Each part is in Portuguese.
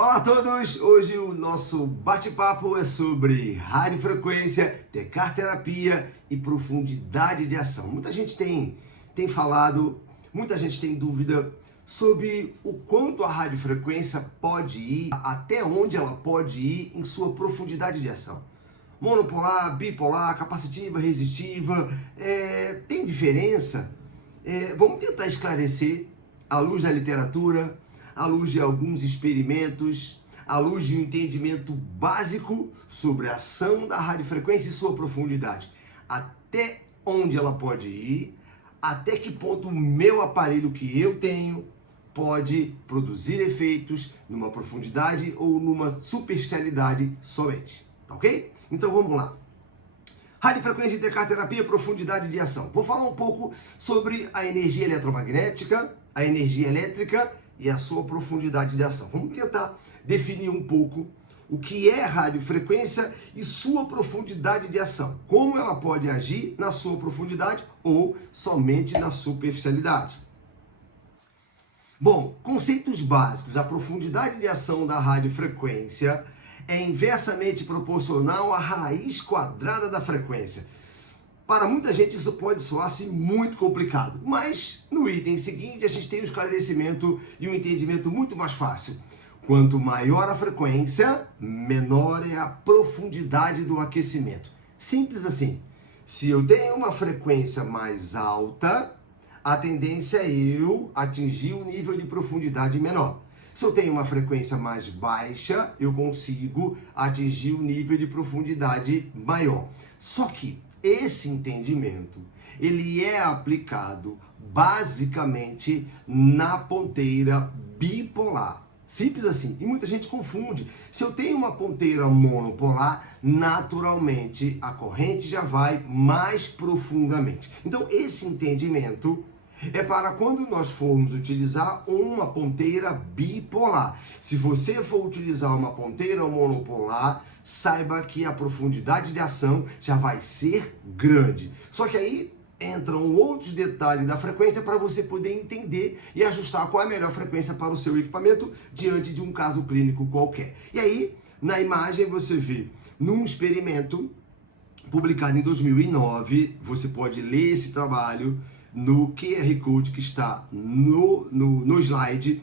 Olá a todos! Hoje o nosso bate-papo é sobre radiofrequência, tecarterapia e profundidade de ação. Muita gente tem falado, muita gente tem dúvida sobre o quanto a radiofrequência pode ir, até onde ela pode ir em sua profundidade de ação. Monopolar, bipolar, capacitiva, resistiva, tem diferença? Vamos tentar esclarecer à luz da literatura, à luz de alguns experimentos, à luz de um entendimento básico sobre a ação da radiofrequência e sua profundidade. Até onde ela pode ir, até que ponto o meu aparelho que eu tenho pode produzir efeitos numa profundidade ou numa superficialidade somente, tá ok? Então vamos lá. Radiofrequência e tecarterapia, profundidade de ação. Vou falar um pouco sobre a energia eletromagnética, a energia elétrica e a sua profundidade de ação. Vamos tentar definir um pouco o que é radiofrequência e sua profundidade de ação. Como ela pode agir na sua profundidade ou somente na superficialidade. Bom, conceitos básicos. A profundidade de ação da radiofrequência é inversamente proporcional à raiz quadrada da frequência. Para muita gente isso pode soar-se muito complicado, mas no item seguinte a gente tem um esclarecimento e um entendimento muito mais fácil. Quanto maior a frequência, menor é a profundidade do aquecimento. Simples assim. Se eu tenho uma frequência mais alta, a tendência é eu atingir um nível de profundidade menor. Se eu tenho uma frequência mais baixa, eu consigo atingir um nível de profundidade maior. Só que esse entendimento, ele é aplicado basicamente na ponteira bipolar. Simples assim. E muita gente confunde. Se eu tenho uma ponteira monopolar, naturalmente a corrente já vai mais profundamente. Então esse entendimento é para quando nós formos utilizar uma ponteira bipolar. Se você for utilizar uma ponteira monopolar, saiba que a profundidade de ação já vai ser grande. Só que aí entram outros detalhes da frequência para você poder entender e ajustar qual é a melhor frequência para o seu equipamento diante de um caso clínico qualquer. E aí, na imagem você vê, num experimento publicado em 2009, você pode ler esse trabalho no QR Code que está no slide,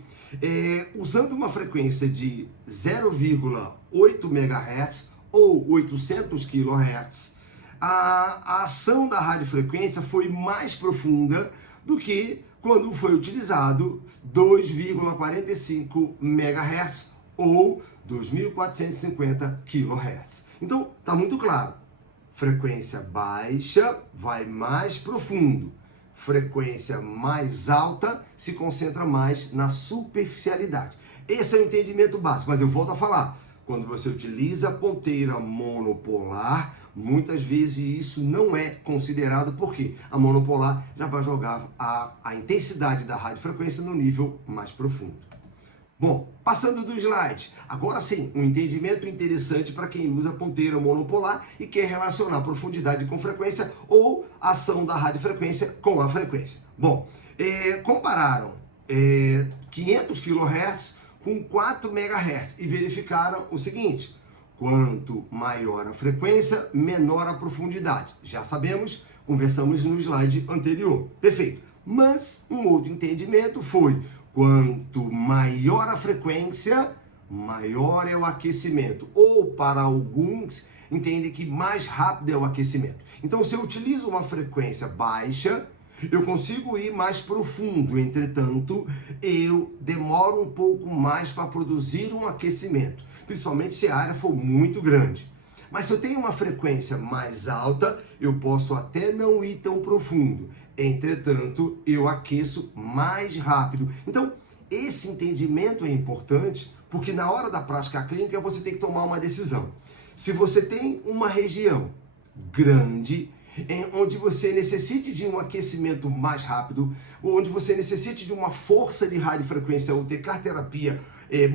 usando uma frequência de 0,8 MHz ou 800 kHz, a ação da radiofrequência foi mais profunda do que quando foi utilizado 2,45 MHz ou 2.450 kHz. Então, está muito claro. Frequência baixa vai mais profundo. Frequência mais alta se concentra mais na superficialidade. Esse é o entendimento básico, mas eu volto a falar. Quando você utiliza a ponteira monopolar, muitas vezes isso não é considerado, porque a monopolar já vai jogar a intensidade da radiofrequência no nível mais profundo. Bom, passando do slide, agora sim, um entendimento interessante para quem usa ponteira monopolar e quer relacionar profundidade com frequência ou ação da radiofrequência com a frequência. Bom, compararam 500 kHz com 4 MHz e verificaram o seguinte: quanto maior a frequência, menor a profundidade. Já sabemos, conversamos no slide anterior. Perfeito. Mas um outro entendimento foi: quanto maior a frequência, maior é o aquecimento. Ou, para alguns, entendem que mais rápido é o aquecimento. Então, se eu utilizo uma frequência baixa, eu consigo ir mais profundo. Entretanto, eu demoro um pouco mais para produzir um aquecimento, principalmente se a área for muito grande. Mas se eu tenho uma frequência mais alta, eu posso até não ir tão profundo. Entretanto, eu aqueço mais rápido. Então, esse entendimento é importante porque na hora da prática clínica você tem que tomar uma decisão. Se você tem uma região grande, onde você necessite de um aquecimento mais rápido, ou onde você necessite de uma força de radiofrequência ou tecarterapia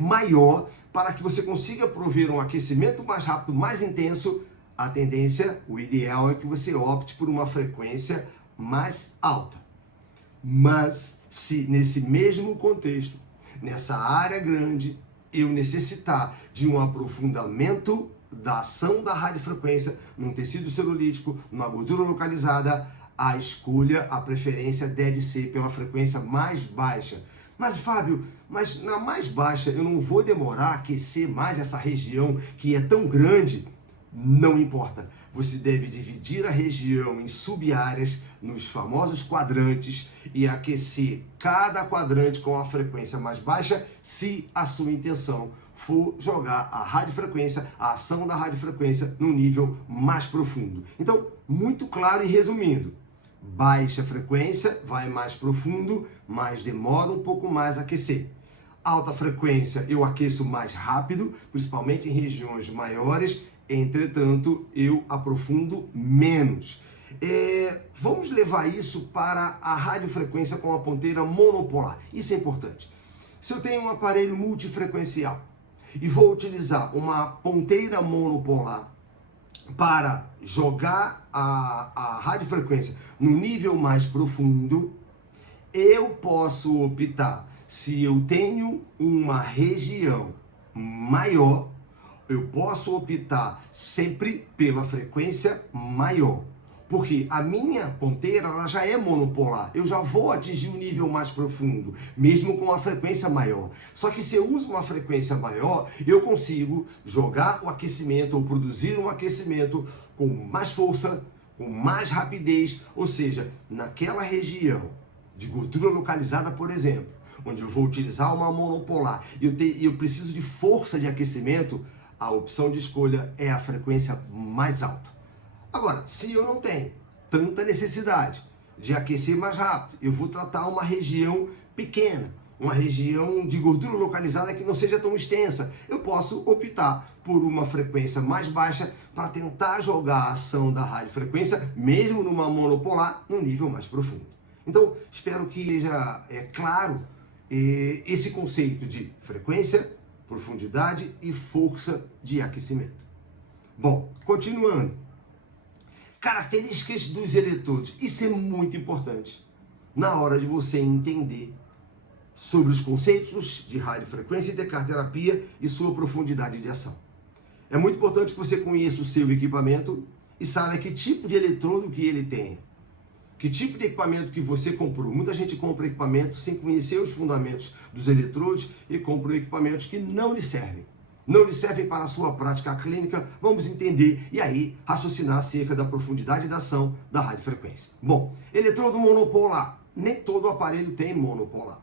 maior, para que você consiga prover um aquecimento mais rápido, mais intenso, a tendência, o ideal é que você opte por uma frequência mais alta. Mas se nesse mesmo contexto, nessa área grande, eu necessitar de um aprofundamento da ação da radiofrequência num tecido celulítico, numa gordura localizada, a escolha, a preferência deve ser pela frequência mais baixa. Mas, Fábio, mas na mais baixa eu não vou demorar a aquecer mais essa região que é tão grande? Não importa. Você deve dividir a região em sub-áreas, nos famosos quadrantes, e aquecer cada quadrante com a frequência mais baixa, se a sua intenção for jogar a radiofrequência, a ação da radiofrequência, no nível mais profundo. Então, muito claro e resumindo, baixa frequência vai mais profundo, mas demora um pouco mais a aquecer. Alta frequência eu aqueço mais rápido, principalmente em regiões maiores, entretanto eu aprofundo menos. Vamos levar isso para a radiofrequência com a ponteira monopolar. Isso é importante. Se eu tenho um aparelho multifrequencial e vou utilizar uma ponteira monopolar para jogar a radiofrequência no nível mais profundo, eu posso optar, se eu tenho uma região maior, eu posso optar sempre pela frequência maior. Porque a minha ponteira ela já é monopolar, eu já vou atingir um nível mais profundo, mesmo com a frequência maior. Só que se eu uso uma frequência maior, eu consigo jogar o aquecimento ou produzir um aquecimento com mais força, com mais rapidez, ou seja, naquela região de gordura localizada, por exemplo, onde eu vou utilizar uma monopolar e eu preciso de força de aquecimento, a opção de escolha é a frequência mais alta. Agora, se eu não tenho tanta necessidade de aquecer mais rápido, eu vou tratar uma região pequena, uma região de gordura localizada que não seja tão extensa. Eu posso optar por uma frequência mais baixa para tentar jogar a ação da radiofrequência, mesmo numa monopolar, no nível mais profundo. Então, espero que seja claro esse conceito de frequência, profundidade e força de aquecimento. Bom, continuando. Características dos eletrodos. Isso é muito importante na hora de você entender sobre os conceitos de radiofrequência e decarterapia e sua profundidade de ação. É muito importante que você conheça o seu equipamento e saiba que tipo de eletrodo que ele tem. Que tipo de equipamento que você comprou. Muita gente compra equipamento sem conhecer os fundamentos dos eletrodos e compra equipamentos que não lhe servem. Não lhe servem para a sua prática clínica, vamos entender e aí raciocinar acerca da profundidade da ação da radiofrequência. Bom, eletrodo monopolar. Nem todo aparelho tem monopolar.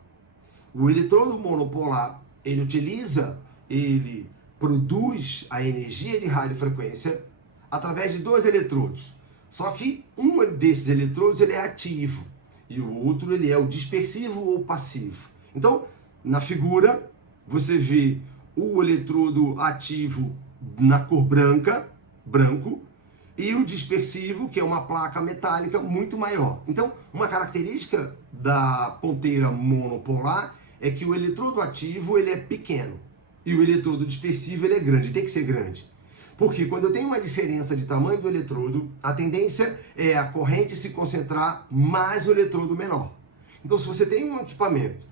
O eletrodo monopolar, ele produz a energia de radiofrequência através de dois eletrodos. Só que um desses eletrodos ele é ativo e o outro ele é o dispersivo ou passivo. Então, na figura, você vê o eletrodo ativo na cor branco, e o dispersivo, que é uma placa metálica muito maior. Então, uma característica da ponteira monopolar é que o eletrodo ativo ele é pequeno e o eletrodo dispersivo ele é grande, tem que ser grande. Porque quando eu tenho uma diferença de tamanho do eletrodo, a tendência é a corrente se concentrar mais no eletrodo menor. Então, se você tem um equipamento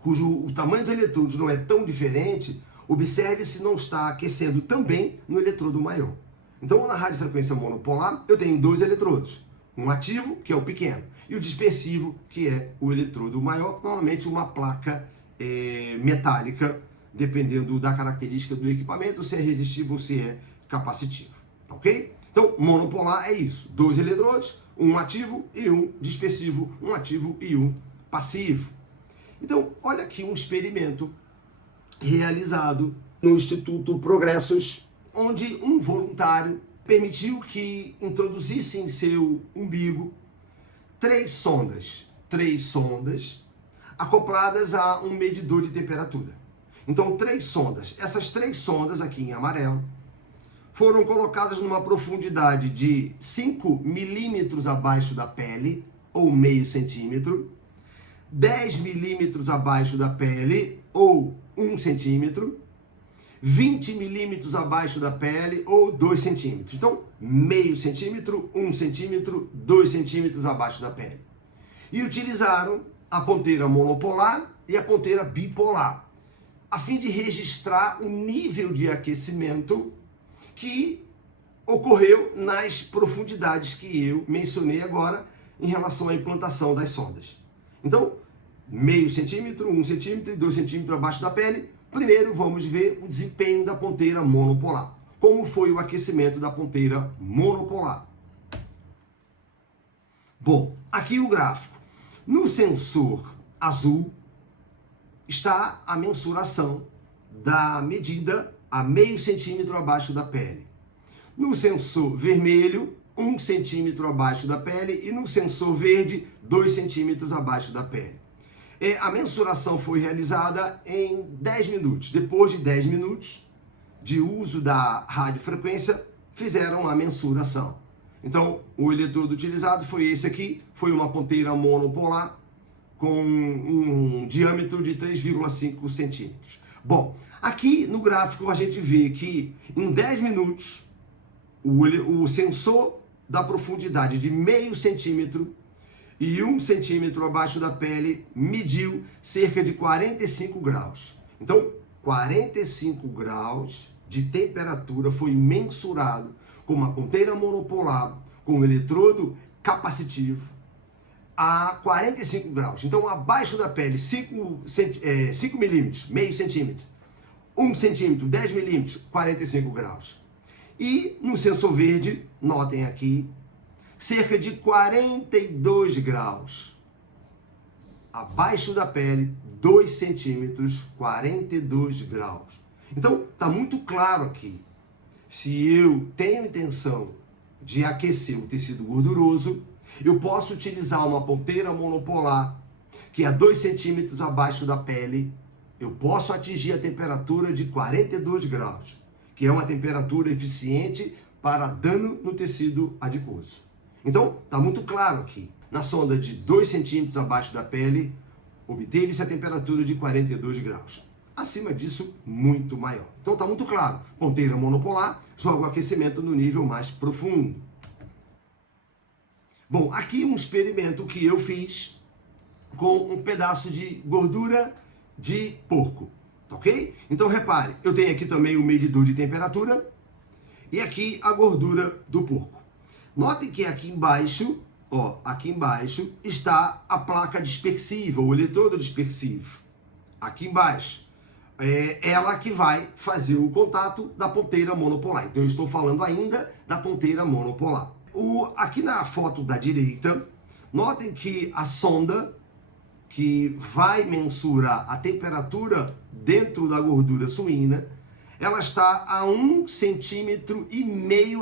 cujo o tamanho dos eletrodos não é tão diferente, observe se não está aquecendo também no eletrodo maior. Então, na radiofrequência monopolar, eu tenho dois eletrodos. Um ativo, que é o pequeno, e o dispersivo, que é o eletrodo maior, normalmente uma placa metálica, dependendo da característica do equipamento, se é resistivo ou se é capacitivo. Tá ok? Então, monopolar é isso. Dois eletrodos, um ativo e um dispersivo, um ativo e um passivo. Então, olha aqui um experimento realizado no Instituto Progressos, onde um voluntário permitiu que introduzisse em seu umbigo três sondas acopladas a um medidor de temperatura. Então, três sondas. Essas três sondas, aqui em amarelo, foram colocadas numa profundidade de 5 milímetros abaixo da pele, ou meio centímetro, 10 milímetros abaixo da pele, ou 1 centímetro, 20 milímetros abaixo da pele, ou 2 centímetros. Então, meio centímetro, 1 centímetro, 2 centímetros abaixo da pele. E utilizaram a ponteira monopolar e a ponteira bipolar. a fim de registrar o nível de aquecimento que ocorreu nas profundidades que eu mencionei agora em relação à implantação das sondas. Então, meio centímetro, 1 centímetro e 2 centímetros abaixo da pele. Primeiro vamos ver o desempenho da ponteira monopolar. Como foi o aquecimento da ponteira monopolar? Bom, aqui o gráfico. No sensor azul está a mensuração da medida a meio centímetro abaixo da pele. No sensor vermelho, 1 centímetro abaixo da pele, e no sensor verde, 2 centímetros abaixo da pele. A mensuração foi realizada em 10 minutos. Depois de 10 minutos de uso da radiofrequência, fizeram a mensuração. Então, o eletrodo utilizado foi esse aqui, foi uma ponteira monopolar com um diâmetro de 3,5 centímetros. Bom, aqui no gráfico a gente vê que em 10 minutos, o sensor da profundidade de meio centímetro e 1 centímetro abaixo da pele mediu cerca de 45 graus. Então, 45 graus de temperatura foi mensurado com uma ponteira monopolar, com um eletrodo capacitivo, a 45 graus. Então, abaixo da pele, 5 milímetros, meio centímetro, 1 centímetro, 10 milímetros, 45 graus. E no sensor verde, notem aqui, cerca de 42 graus. Abaixo da pele, 2 centímetros, 42 graus. Então, está muito claro aqui. Se eu tenho intenção de aquecer o tecido gorduroso, eu posso utilizar uma ponteira monopolar, que é 2 centímetros abaixo da pele. Eu posso atingir a temperatura de 42 graus, que é uma temperatura eficiente para dano no tecido adiposo. Então, está muito claro aqui. Na sonda de 2 centímetros abaixo da pele, obteve-se a temperatura de 42 graus. Acima disso, muito maior. Então, está muito claro. Ponteira monopolar joga o aquecimento no nível mais profundo. Bom, aqui um experimento que eu fiz com um pedaço de gordura de porco. Ok? Então, repare, eu tenho aqui também o medidor de temperatura e aqui a gordura do porco. Notem que aqui embaixo, aqui embaixo está a placa dispersiva, o eletrodo dispersivo. Aqui embaixo. É ela que vai fazer o contato da ponteira monopolar. Então eu estou falando ainda da ponteira monopolar. Aqui na foto da direita, notem que a sonda que vai mensurar a temperatura dentro da gordura suína, ela está a 1,5 centímetro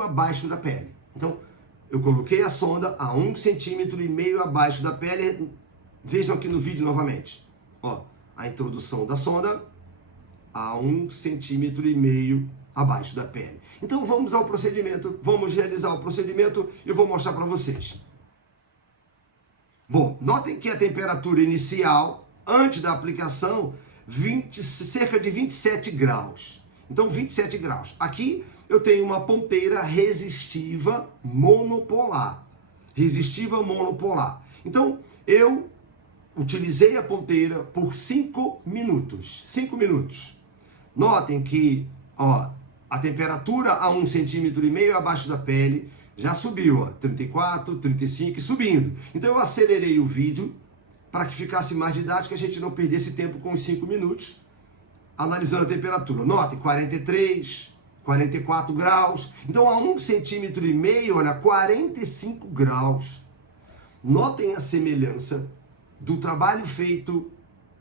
abaixo da pele. Então, eu coloquei a sonda a 1,5 centímetro abaixo da pele. Vejam aqui no vídeo novamente. A introdução da sonda a 1,5 centímetro abaixo da pele. Então vamos ao procedimento, vamos realizar o procedimento e eu vou mostrar para vocês. Bom, notem que a temperatura inicial, antes da aplicação, cerca de 27 graus. Então 27 graus. Aqui eu tenho uma ponteira resistiva monopolar. Resistiva monopolar. Então eu utilizei a ponteira por 5 minutos. 5 minutos. Notem que a temperatura a 1,5 centímetro abaixo da pele já subiu, 34, 35 e subindo. Então eu acelerei o vídeo para que ficasse mais didático, que a gente não perdesse tempo com os 5 minutos analisando a temperatura. Notem, 43, 44 graus. Então a 1,5 centímetro, olha, 45 graus. Notem a semelhança do trabalho feito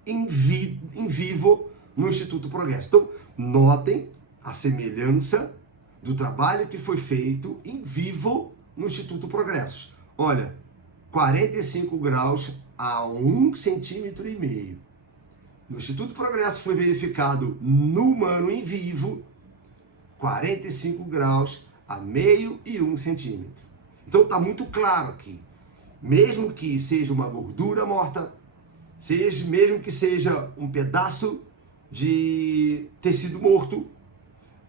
em vivo no Instituto Progresso. Então, notem a semelhança do trabalho que foi feito em vivo no Instituto Progresso. Olha, 45 graus a 1,5 centímetro. No Instituto Progresso foi verificado no humano em vivo 45 graus a meio e 1 centímetro. Então está muito claro aqui. Mesmo que seja uma gordura morta, mesmo que seja um pedaço de tecido morto,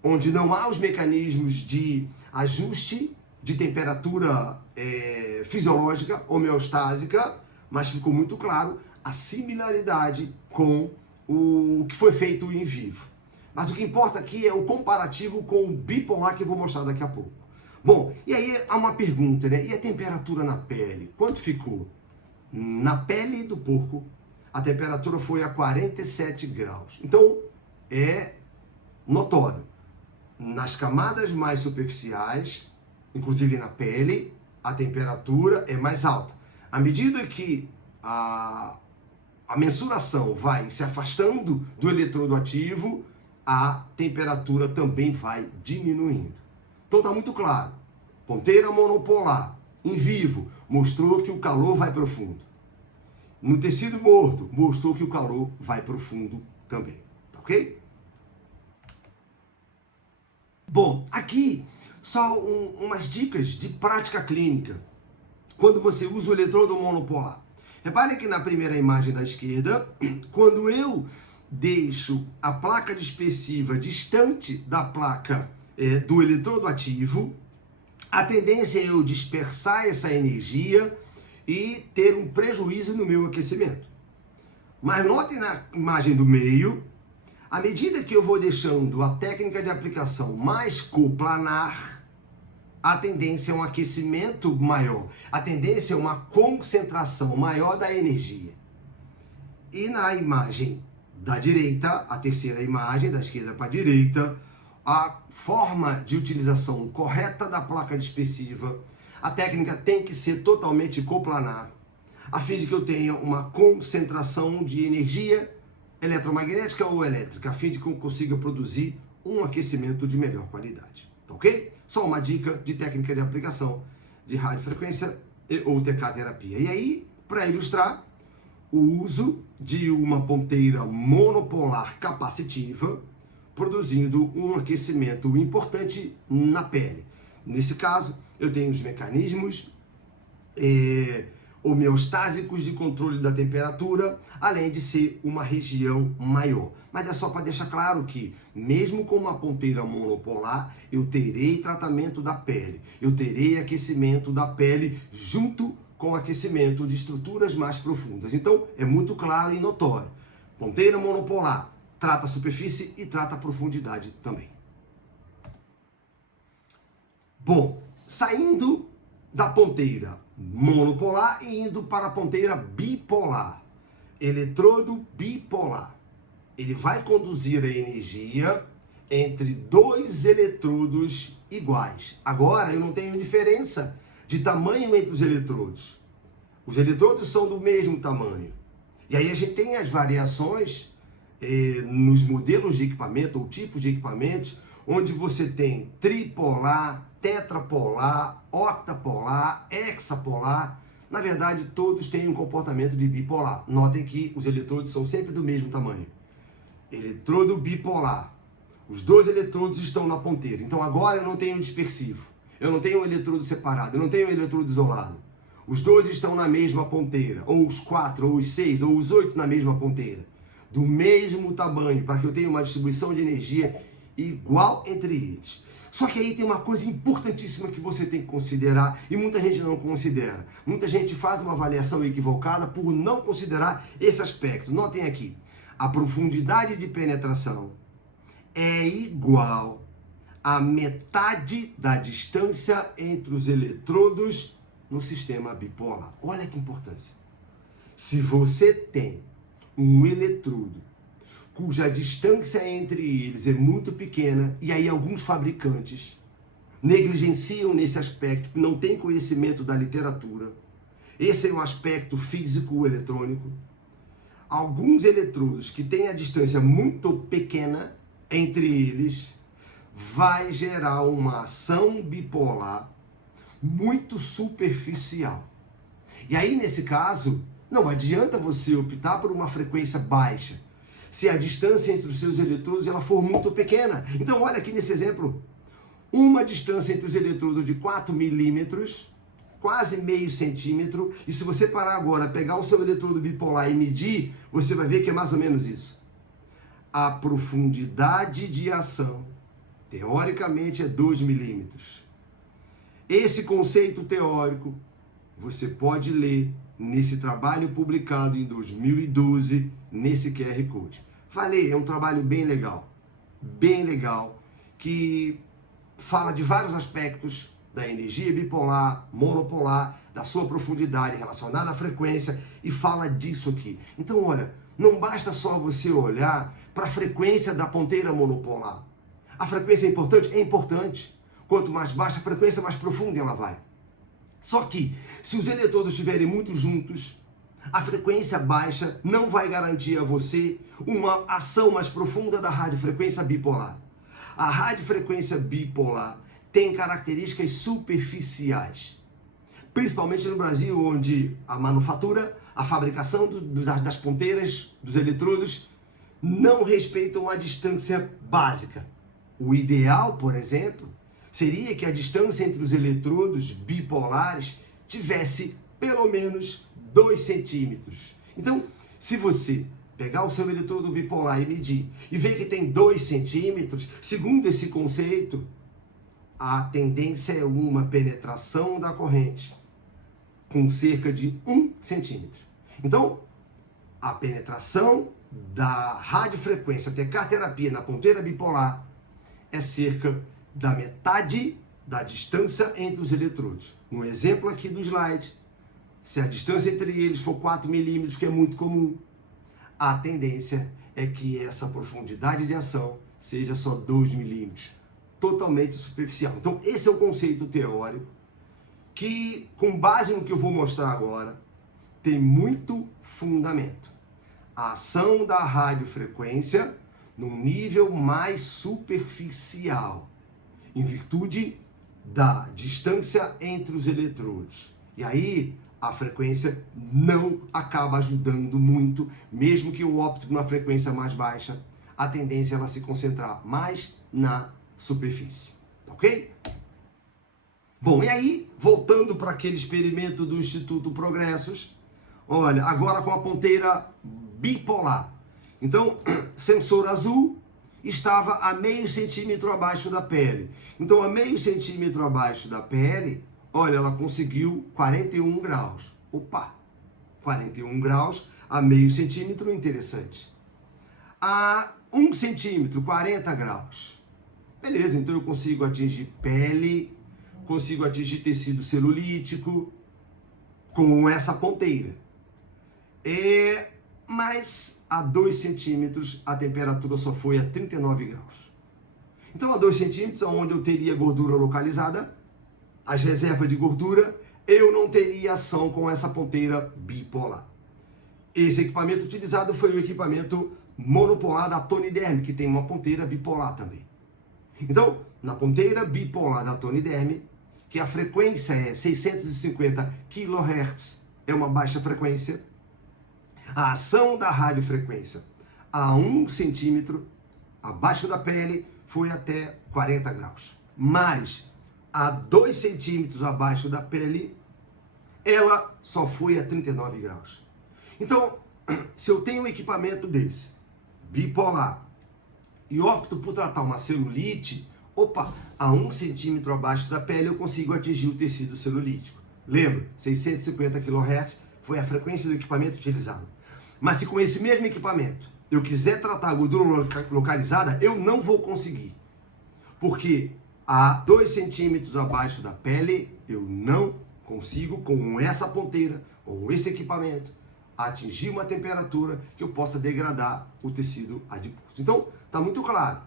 onde não há os mecanismos de ajuste de temperatura fisiológica, homeostásica, mas ficou muito claro a similaridade com o que foi feito em vivo. Mas o que importa aqui é o comparativo com o bipolar que eu vou mostrar daqui a pouco. Bom, e aí há uma pergunta, né? E a temperatura na pele? Quanto ficou? Na pele do porco, a temperatura foi a 47 graus. Então, é notório. Nas camadas mais superficiais, inclusive na pele, a temperatura é mais alta. À medida que a mensuração vai se afastando do eletrodo ativo, a temperatura também vai diminuindo. Então está muito claro. Ponteira monopolar, em vivo, mostrou que o calor vai profundo. No tecido morto, mostrou que o calor vai profundo também. Ok? Bom, aqui só umas dicas de prática clínica quando você usa o eletrodo monopolar. Repare que na primeira imagem da esquerda, quando eu deixo a placa dispersiva distante da placa do eletrodo ativo, a tendência é eu dispersar essa energia e ter um prejuízo no meu aquecimento. Mas notem na imagem do meio, à medida que eu vou deixando a técnica de aplicação mais coplanar, a tendência é um aquecimento maior, a tendência é uma concentração maior da energia. E na imagem da direita, a terceira imagem, da esquerda para a direita, a forma de utilização correta da placa dispersiva, a técnica tem que ser totalmente coplanar, a fim de que eu tenha uma concentração de energia eletromagnética ou elétrica, a fim de que eu consiga produzir um aquecimento de melhor qualidade. Tá ok? Só uma dica de técnica de aplicação de radiofrequência ou TK terapia. E aí, para ilustrar, o uso de uma ponteira monopolar capacitiva, produzindo um aquecimento importante na pele. Nesse caso, eu tenho os mecanismos homeostásicos de controle da temperatura, além de ser uma região maior. Mas é só para deixar claro que, mesmo com uma ponteira monopolar, eu terei tratamento da pele, eu terei aquecimento da pele junto com aquecimento de estruturas mais profundas. Então, é muito claro e notório. Ponteira monopolar trata a superfície e trata a profundidade também. Bom, saindo da ponteira monopolar e indo para a ponteira bipolar. Eletrodo bipolar. Ele vai conduzir a energia entre dois eletrodos iguais. Agora, eu não tenho diferença de tamanho entre os eletrodos. Os eletrodos são do mesmo tamanho. E aí a gente tem as variações nos modelos de equipamento ou tipos de equipamentos, onde você tem tripolar, tetrapolar, octapolar, hexapolar. Na verdade, todos têm um comportamento de bipolar. Notem que os eletrodos são sempre do mesmo tamanho. Eletrodo bipolar. Os dois eletrodos estão na ponteira. Então agora eu não tenho um dispersivo. Eu não tenho um eletrodo separado. Eu não tenho um eletrodo isolado. Os dois estão na mesma ponteira. Ou os 4, ou os 6, ou os 8 na mesma ponteira. Do mesmo tamanho, para que eu tenha uma distribuição de energia igual entre eles. Só que aí tem uma coisa importantíssima que você tem que considerar e muita gente não considera. Muita gente faz uma avaliação equivocada por não considerar esse aspecto. Notem aqui, a profundidade de penetração é igual à metade da distância entre os eletrodos no sistema bipolar. Olha que importância. Se você tem um eletrodo cuja distância entre eles é muito pequena, e aí alguns fabricantes negligenciam nesse aspecto, não têm conhecimento da literatura. Esse é um aspecto físico-eletrônico. Alguns eletrodos que têm a distância muito pequena entre eles vai gerar uma ação bipolar muito superficial. E aí, nesse caso, não adianta você optar por uma frequência baixa, se a distância entre os seus eletrodos ela for muito pequena. Então, olha aqui nesse exemplo, uma distância entre os eletrodos de 4 milímetros, quase meio centímetro, e se você parar agora, pegar o seu eletrodo bipolar e medir, você vai ver que é mais ou menos isso. A profundidade de ação, teoricamente, é 2 milímetros. Esse conceito teórico, você pode ler nesse trabalho publicado em 2012, nesse QR Code. Falei, é um trabalho bem legal, que fala de vários aspectos da energia bipolar, monopolar, da sua profundidade relacionada à frequência, e fala disso aqui. Então, olha, não basta só você olhar para a frequência da ponteira monopolar. A frequência é importante? É importante. Quanto mais baixa a frequência, mais profunda ela vai. Só que, se os eletrodos estiverem muito juntos, a frequência baixa não vai garantir a você uma ação mais profunda da radiofrequência bipolar. A radiofrequência bipolar tem características superficiais, principalmente no Brasil, onde a manufatura, a fabricação das ponteiras, dos eletrodos, não respeitam a distância básica. O ideal, por exemplo, seria que a distância entre os eletrodos bipolares tivesse pelo menos 2 centímetros. Então, se você pegar o seu eletrodo bipolar e medir e ver que tem 2 centímetros, segundo esse conceito, a tendência é uma penetração da corrente com cerca de 1 centímetro. Então, a penetração da radiofrequência TK-terapia na ponteira bipolar é cerca da metade da distância entre os eletrodos. No exemplo aqui do slide, se a distância entre eles for 4 milímetros, que é muito comum, a tendência é que essa profundidade de ação seja só 2 milímetros, totalmente superficial. Então, esse é o conceito teórico que, com base no que eu vou mostrar agora, tem muito fundamento. A ação da radiofrequência num nível mais superficial, em virtude da distância entre os eletrodos. E aí, a frequência não acaba ajudando muito, mesmo que eu opte por uma frequência mais baixa, a tendência é ela se concentrar mais na superfície, ok? Bom, e aí, voltando para aquele experimento do Instituto Progressos, olha, agora com a ponteira bipolar. Então, sensor azul estava a meio centímetro abaixo da pele. Então, a meio centímetro abaixo da pele, olha, ela conseguiu 41 graus. Opa! 41 graus a meio centímetro, interessante. A 1 centímetro, 40 graus. Beleza, então eu consigo atingir pele, consigo atingir tecido celulítico com essa ponteira. Mas a 2 centímetros a temperatura só foi a 39 graus. Então, a 2 centímetros, onde eu teria gordura localizada, as reservas de gordura, eu não teria ação com essa ponteira bipolar. Esse equipamento utilizado foi o equipamento monopolar da Tony Derme, que tem uma ponteira bipolar também. Então, na ponteira bipolar da Tony Derme, que a frequência é 650 kHz, é uma baixa frequência, a ação da radiofrequência a 1 centímetro abaixo da pele foi até 40 graus. Mas a 2 centímetros abaixo da pele, ela só foi a 39 graus. Então, se eu tenho um equipamento desse, bipolar, e opto por tratar uma celulite, a 1 centímetro abaixo da pele eu consigo atingir o tecido celulítico. Lembra? 650 kHz foi a frequência do equipamento utilizado. Mas se com esse mesmo equipamento eu quiser tratar a gordura localizada, eu não vou conseguir. Porque a 2 centímetros abaixo da pele, eu não consigo, com essa ponteira, com esse equipamento, atingir uma temperatura que eu possa degradar o tecido adiposo. Então, está muito claro.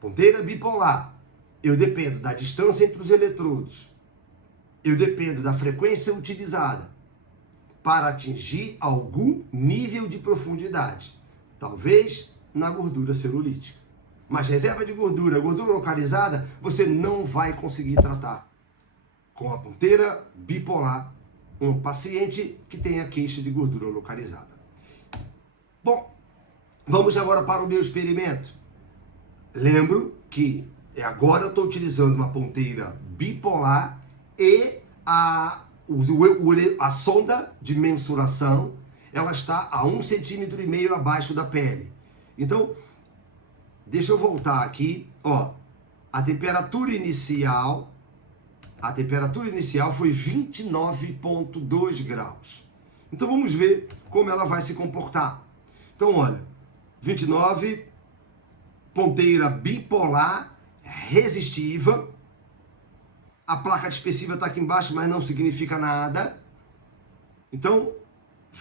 Ponteira bipolar, eu dependo da distância entre os eletrodos, eu dependo da frequência utilizada para atingir algum nível de profundidade, talvez na gordura celulítica. Mas reserva de gordura, gordura localizada, você não vai conseguir tratar com a ponteira bipolar um paciente que tenha queixa de gordura localizada. Bom, vamos agora para o meu experimento. Lembro que agora eu estou utilizando uma ponteira bipolar e a sonda de mensuração, ela está a 1,5 centímetro abaixo da pele. Então, deixa eu voltar aqui, ó. A temperatura inicial foi 29,2 graus. Então vamos ver como ela vai se comportar. Então, olha, 29, ponteira bipolar, resistiva. A placa dispersiva está aqui embaixo, mas não significa nada. Então,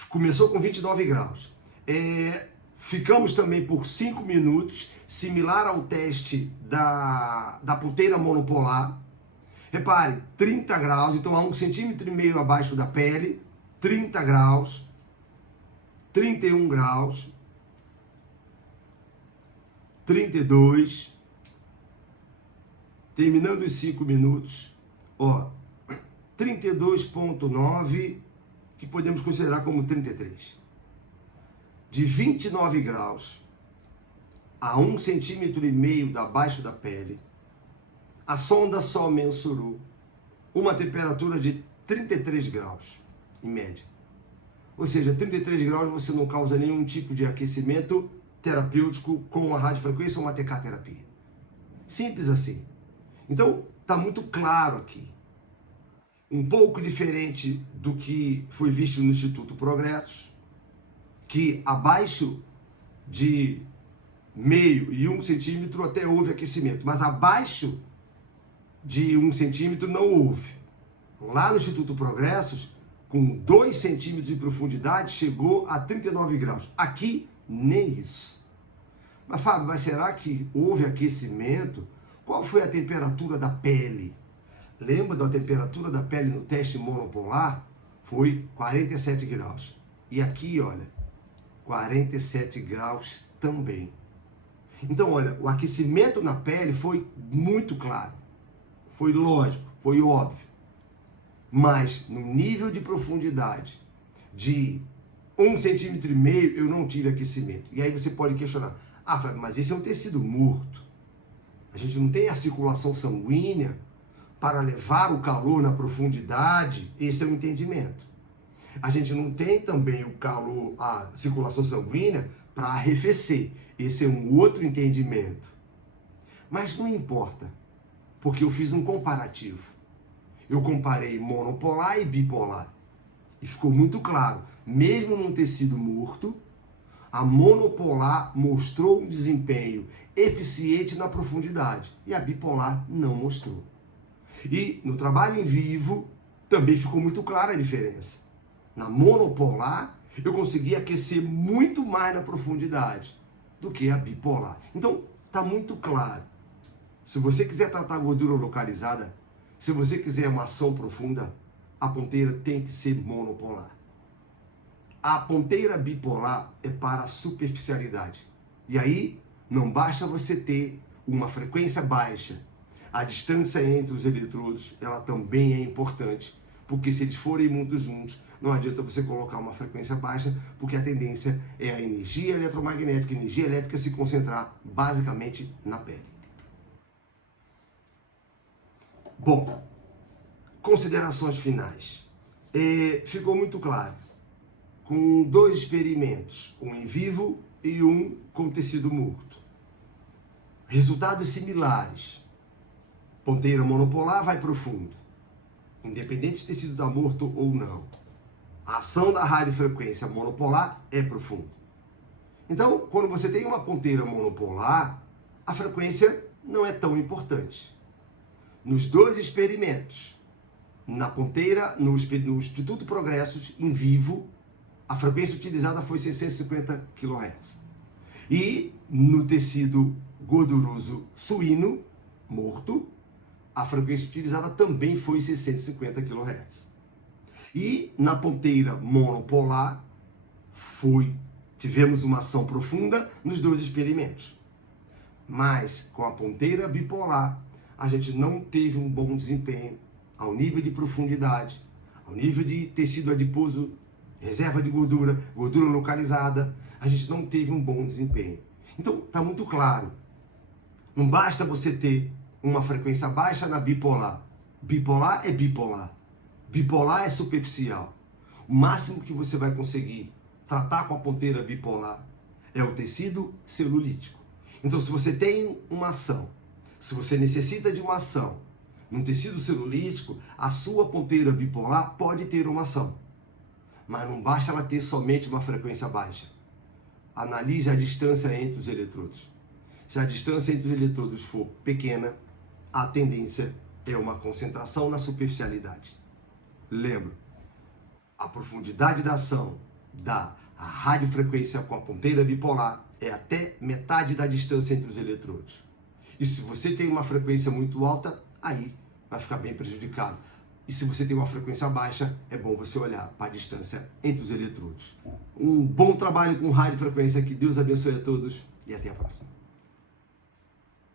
começou com 29 graus. Ficamos também por 5 minutos, similar ao teste da ponteira monopolar. Repare, 30 graus, então a 1,5 cm abaixo da pele, 30 graus, 31 graus, 32, terminando os 5 minutos, 32,9, que podemos considerar como 33. De 29 graus a 1,5 cm abaixo da pele, a sonda só mensurou uma temperatura de 33 graus, em média. Ou seja, 33 graus você não causa nenhum tipo de aquecimento terapêutico com a radiofrequência ou uma TK terapia. Simples assim. Então, está muito claro aqui. Um pouco diferente do que foi visto no Instituto Progressos, que abaixo de 0,5 e 1 centímetro até houve aquecimento, mas abaixo de 1 centímetro não houve. Lá no Instituto Progressos, com 2 centímetros de profundidade, chegou a 39 graus. Aqui, nem isso. Mas, Fábio, mas será que houve aquecimento? Qual foi a temperatura da pele? Lembra da temperatura da pele no teste monopolar? Foi 47 graus. E aqui, olha, 47 graus também. Então, olha, o aquecimento na pele foi muito claro. Foi lógico, foi óbvio. Mas no nível de profundidade de 1,5 centímetro eu não tive aquecimento. E aí você pode questionar, Fábio, mas esse é um tecido morto. A gente não tem a circulação sanguínea para levar o calor na profundidade. Esse é o entendimento. A gente não tem também o calor, a circulação sanguínea para arrefecer. Esse é um outro entendimento. Mas não importa, porque eu fiz um comparativo. Eu comparei monopolar e bipolar. E ficou muito claro, mesmo num tecido morto, a monopolar mostrou um desempenho eficiente na profundidade e a bipolar não mostrou. E no trabalho em vivo também ficou muito clara a diferença. Na monopolar eu consegui aquecer muito mais na profundidade do que a bipolar. Então está muito claro. Se você quiser tratar gordura localizada, se você quiser uma ação profunda, a ponteira tem que ser monopolar. A ponteira bipolar é para a superficialidade. E aí, não basta você ter uma frequência baixa. A distância entre os eletrodos, ela também é importante. Porque se eles forem muito juntos, não adianta você colocar uma frequência baixa, porque a tendência é a energia eletromagnética, a energia elétrica se concentrar basicamente na pele. Bom, considerações finais. Ficou muito claro. Com 2 experimentos, um em vivo e um com tecido morto. Resultados similares. Ponteira monopolar vai profundo, independente se tecido está morto ou não. A ação da radiofrequência monopolar é profunda. Então, quando você tem uma ponteira monopolar, a frequência não é tão importante. Nos 2 experimentos, na ponteira, no Instituto Progressos, em vivo, a frequência utilizada foi 650 kHz. E no tecido gorduroso suíno, morto, a frequência utilizada também foi 650 kHz. E na ponteira monopolar, tivemos uma ação profunda nos 2 experimentos. Mas com a ponteira bipolar, a gente não teve um bom desempenho ao nível de profundidade, ao nível de tecido adiposo, reserva de gordura, gordura localizada, a gente não teve um bom desempenho. Então, está muito claro. Não basta você ter uma frequência baixa na bipolar. Bipolar é bipolar. Bipolar é superficial. O máximo que você vai conseguir tratar com a ponteira bipolar é o tecido celulítico. Então, se você tem uma ação, se você necessita de uma ação num tecido celulítico, a sua ponteira bipolar pode ter uma ação. Mas não basta ela ter somente uma frequência baixa. analise a distância entre os eletrodos. Se a distância entre os eletrodos for pequena, a tendência é uma concentração na superficialidade. Lembro, a profundidade da ação da radiofrequência com a ponteira bipolar é até metade da distância entre os eletrodos. E se você tem uma frequência muito alta, aí vai ficar bem prejudicado. E se você tem uma frequência baixa, é bom você olhar para a distância entre os eletrodos. Um bom trabalho com radiofrequência, que Deus abençoe a todos e até a próxima.